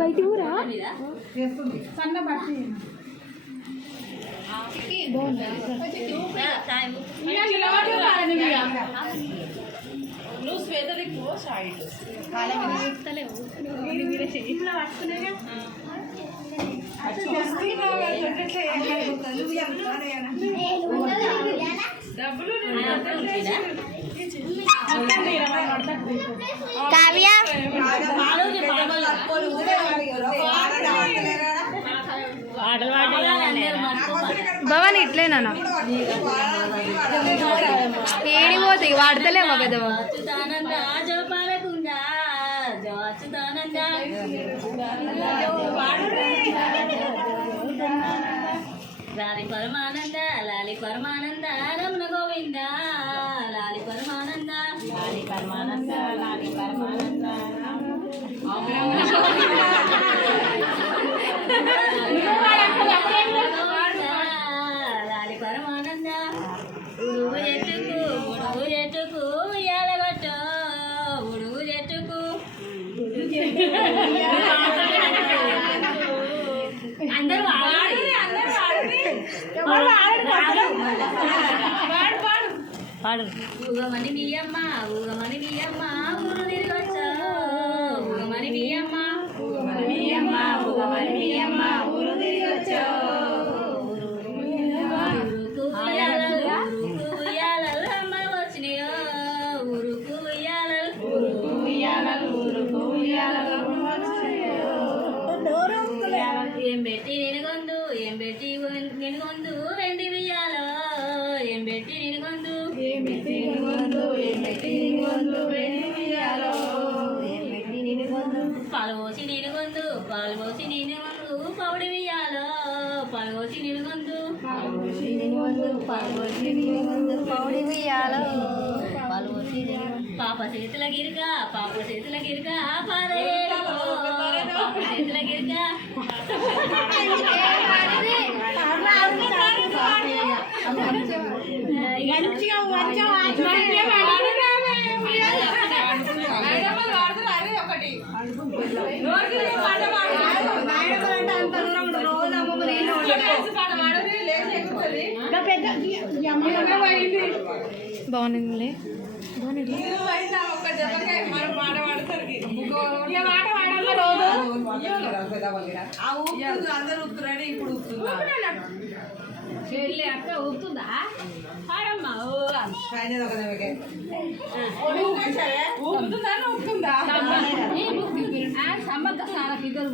బయట ఊరా సన్న బట్టి నువ్వు స్వేదర్ ఎక్కువ సైడ్ కావ్య భవన్ ఇట్లేనా ఏడిపోతాయి వాడతలేమో పెద్దవా లాలి పరమానంద లాలి పరమానంద రమణ గోవింద లాలి పరమానంద లాలి పరమానంద లాలి పరమానంద లాలి పరమానంద ఉడుగు చెట్టుకు ఉడుగు చెట్టుకు ఉయ్యాలగొట్టు ఉడుగు చెట్టుకు అందరూ పాడు ఊగమని బియ్యమ్మ ఊగమని బియ్యమ్మ ఊరు తిరిగొచ్చా ఊగమని బియ్యమ్మ ఊగమని బియ్యమ్మ ఊగమని బియ్యమ్మ ఊరు తిరిగొచ్చా ఊరుకు ఉయ్యాలలు అమ్మ వచ్చినాయో ఊరుకు ఉయ్యాలలు ఊరుకు ఉయ్యాలలు ఊరుకు ఉయ్యాలలు ఏం పెట్టి నినగొందు ఏం పెట్టి నినగొందు వెండి బియ్యాలో ఏం పెట్టి నినగొందు ఏం పెట్టి నినగొందు ఏం పెట్టి నినగొందు వెండి బియ్యాలో ఏం పెట్టి నినగొందు పాలు పోసి నినగొందు పాలు పోసి నినగొందు పౌడి బియ్యాలో పాలు పోసి నినగొందు పాలు పోసి నినగొందు పాలు పోసి నినగొందు పౌడి బియ్యాలో పాలు పోసి పాప చేతుల గిరిక పాప చేతుల గిరిక పారేలో పాప చేతుల గిరిక బాగుంది అక్క ఊపుతుందా పాడమ్మా ఊపుతుందా సమ్మక్క సారకి ఇద్దరు